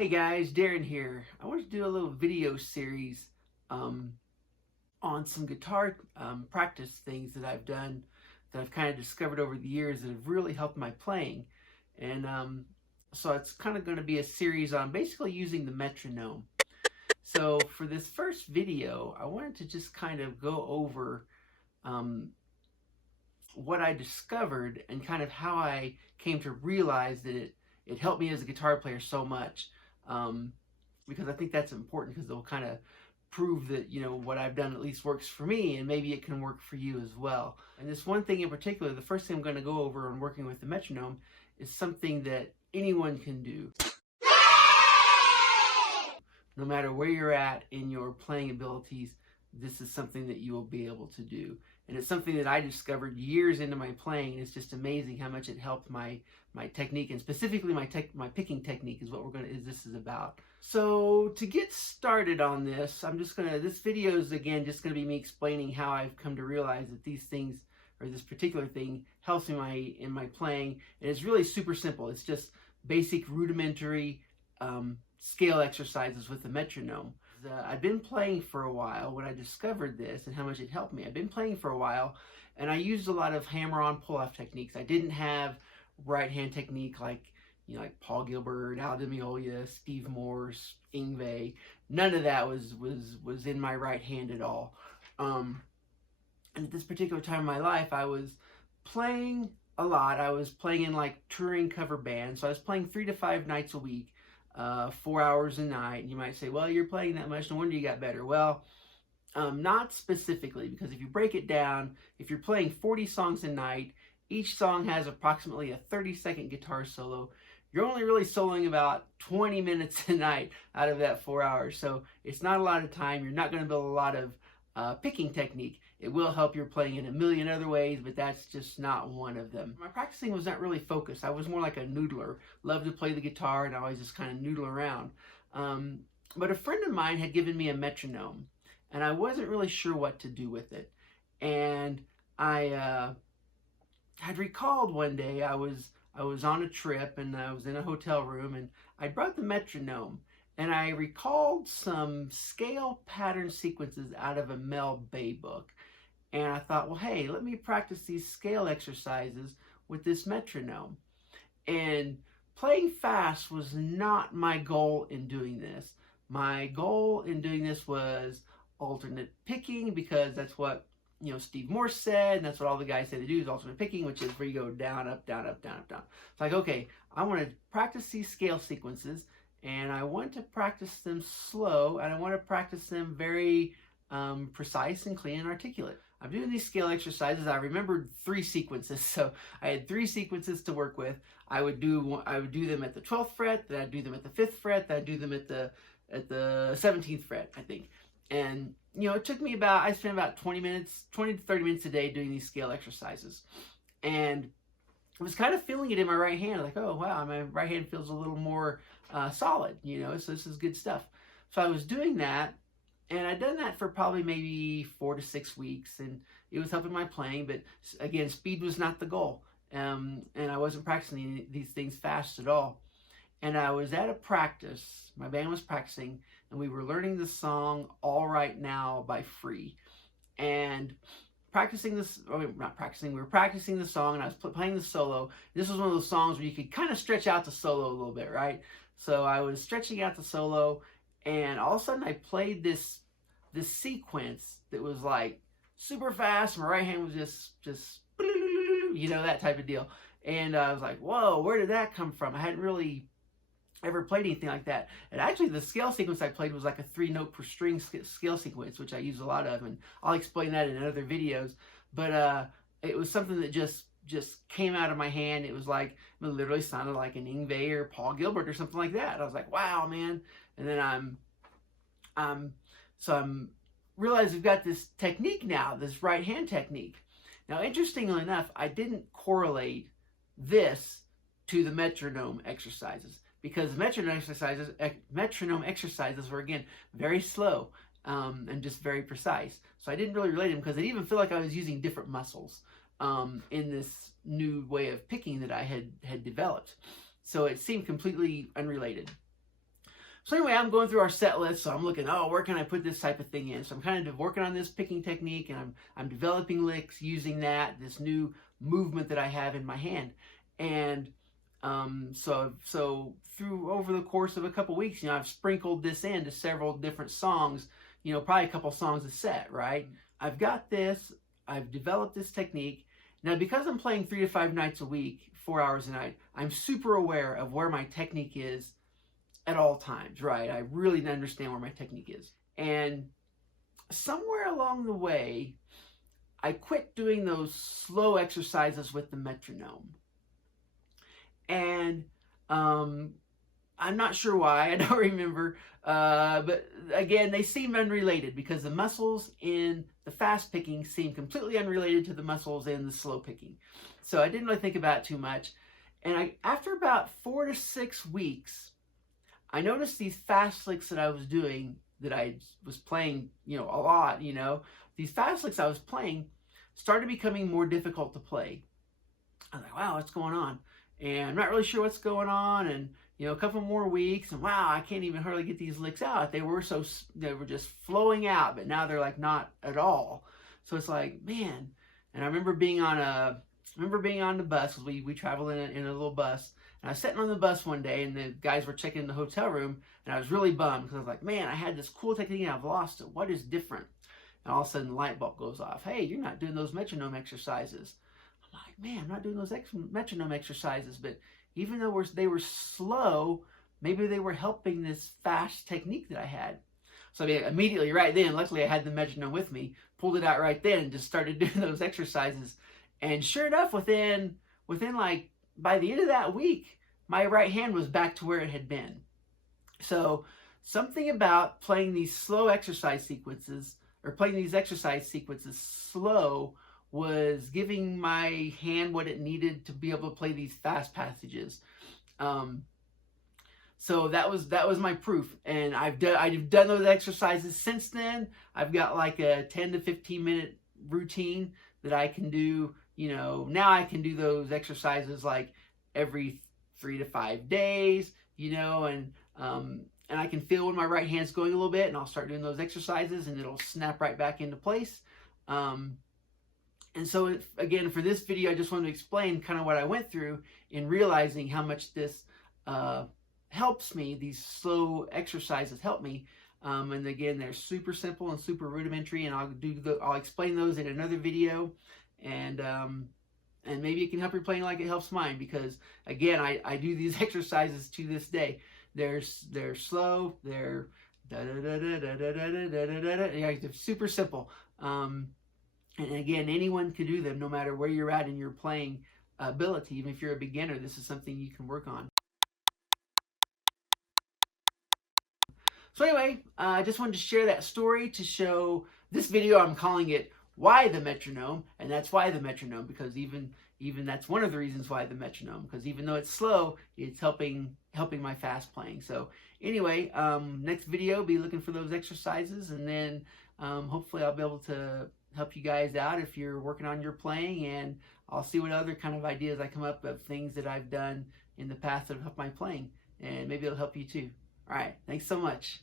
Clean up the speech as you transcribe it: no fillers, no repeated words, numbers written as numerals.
Hey guys, Darren here. I wanted to do a little video series on some guitar practice things that I've done that I've kind of discovered over the years that have really helped my playing. And so it's kind of going to be a series on basically using the metronome. So for this first video, I wanted to just kind of go over what I discovered and kind of how I came to realize that it helped me as a guitar player so much. Because I think that's important, because they'll kind of prove that, you know, what I've done at least works for me, and maybe it can work for you as well. And this one thing in particular, the first thing I'm going to go over on working with the metronome, is something that anyone can do. No matter where you're at in your playing abilities, this is something that you will be able to do. And it's something that I discovered years into my playing, and it's just amazing how much it helped my technique, and specifically my picking technique is what this is about. So to get started on this, this video is again just gonna be me explaining how I've come to realize that these things, or this particular thing, helps me in my playing. And it's really super simple. It's just basic rudimentary scale exercises with the metronome. I've been playing for a while when I discovered this and how much it helped me. I've been playing for a while, and I used a lot of hammer-on pull-off techniques. I didn't have right-hand technique like, you know, like Paul Gilbert, Al Di Meola, Steve Morse, Yngwie. None of that was in my right hand at all. And at this particular time in my life, I was playing a lot. I was playing in like touring cover bands, so I was playing 3 to 5 nights a week. 4 hours a night. And you might say, well, you're playing that much, no wonder you got better. Well, not specifically, because if you break it down, if you're playing 40 songs a night, each song has approximately a 30-second guitar solo. You're only really soloing about 20 minutes a night out of that 4 hours. So it's not a lot of time. You're not going to build a lot of picking technique. It will help your playing in a million other ways, but that's just not one of them. My practicing was not really focused. I was more like a noodler. Loved to play the guitar, and I always just kind of noodle around. But a friend of mine had given me a metronome, and I wasn't really sure what to do with it. And I had recalled one day I was on a trip, and I was in a hotel room, and I brought the metronome. And I recalled some scale pattern sequences out of a Mel Bay book. And I thought, well, hey, let me practice these scale exercises with this metronome. And playing fast was not my goal in doing this. My goal in doing this was alternate picking, because that's what, you know, Steve Morse said, and that's what all the guys say to do is alternate picking, which is where you go down, up, down, up, down, up, down. It's like, okay, I want to practice these scale sequences, and I want to practice them slow, and I want to practice them very precise and clean and articulate. I'm doing these scale exercises. I remembered 3 sequences, so I had 3 sequences to work with. I would do them at the 12th fret, then I'd do them at the 5th fret, then I'd do them at the 17th fret, I think. And you know, it took me I spent about 20 to 30 minutes a day doing these scale exercises, and I was kind of feeling it in my right hand, like, oh wow, my right hand feels a little more solid, you know, so this is good stuff. So I was doing that, and I'd done that for probably maybe 4 to 6 weeks, and it was helping my playing, but again, speed was not the goal, and I wasn't practicing these things fast at all. And I was at a practice, my band was practicing, and we were learning the song All Right Now by Free. And practicing this, we were practicing the song, and I was playing the solo. This was one of those songs where you could kind of stretch out the solo a little bit, right? So I was stretching out the solo, and all of a sudden I played this sequence that was like super fast. My right hand was just you know, that type of deal. And I was like, whoa, where did that come from? I hadn't really ever played anything like that. And actually the scale sequence I played was like a 3-note per string scale sequence, which I use a lot of, and I'll explain that in other videos. But it was something that just came out of my hand. It was like, it literally sounded like an Yngwie or Paul Gilbert or something like that. I was like, wow, man. And then I'm realized we've got this technique now, this right hand technique. Now, interestingly enough, I didn't correlate this to the metronome exercises, because metronome exercises were, again, very slow and just very precise. So I didn't really relate them, because I didn't even feel like I was using different muscles in this new way of picking that I had developed. So it seemed completely unrelated. So anyway, I'm going through our set list, so I'm looking, oh, where can I put this type of thing in? So I'm kind of working on this picking technique, and I'm developing licks using this new movement that I have in my hand. And so through over the course of a couple weeks, I've sprinkled this into several different songs, probably a couple songs a set, right? I've got this, I've developed this technique. Now, because I'm playing 3 to 5 nights a week, 4 hours a night, I'm super aware of where my technique is at all times, right? I really understand where my technique is. And somewhere along the way, I quit doing those slow exercises with the metronome. And I'm not sure why, I don't remember, but again, they seem unrelated because the muscles in the fast picking seem completely unrelated to the muscles in the slow picking. So I didn't really think about it too much. And after about 4 to 6 weeks, I noticed these fast licks that I was doing, that I was playing, a lot, these fast licks I was playing started becoming more difficult to play. I was like, wow, what's going on? And I'm not really sure what's going on. And, a couple more weeks, and wow, I can't even hardly get these licks out. They were just flowing out, but now they're like not at all. So it's like, man. And I remember being on the bus, because we traveled in a little bus. And I was sitting on the bus one day, and the guys were checking the hotel room, and I was really bummed because I was like, man, I had this cool technique and I've lost it. What is different? And all of a sudden, the light bulb goes off. Hey, you're not doing those metronome exercises. I'm like, man, I'm not doing those metronome exercises. But even though they were slow, maybe they were helping this fast technique that I had. So I mean, immediately right then, luckily I had the metronome with me, pulled it out right then and just started doing those exercises. And sure enough, within like, by the end of that week, my right hand was back to where it had been. So something about playing these slow exercise sequences, or playing these exercise sequences slow, was giving my hand what it needed to be able to play these fast passages. So that was my proof, and I've done those exercises since then. I've got like a 10 to 15 minute routine that I can do. Now I can do those exercises like every 3 to 5 days. And I can feel when my right hand's going a little bit, and I'll start doing those exercises, and it'll snap right back into place. And so, again, for this video, I just wanted to explain kind of what I went through in realizing how much this helps me. These slow exercises help me. And again, they're super simple and super rudimentary, and I'll explain those in another video. And maybe it can help your playing like it helps mine, because again, I do these exercises to this day. They're slow. They're super simple. And again, anyone can do them, no matter where you're at in your playing ability. Even if you're a beginner, this is something you can work on. So anyway, I just wanted to share that story to show this video. I'm calling it "Why the Metronome," and that's why the metronome, because even that's one of the reasons why the metronome, because even though it's slow, it's helping my fast playing. So anyway, next video, be looking for those exercises, and then hopefully I'll be able to help you guys out if you're working on your playing, and I'll see what other kind of ideas I come up of, things that I've done in the past that have helped my playing, and maybe it'll help you too. All right, thanks so much.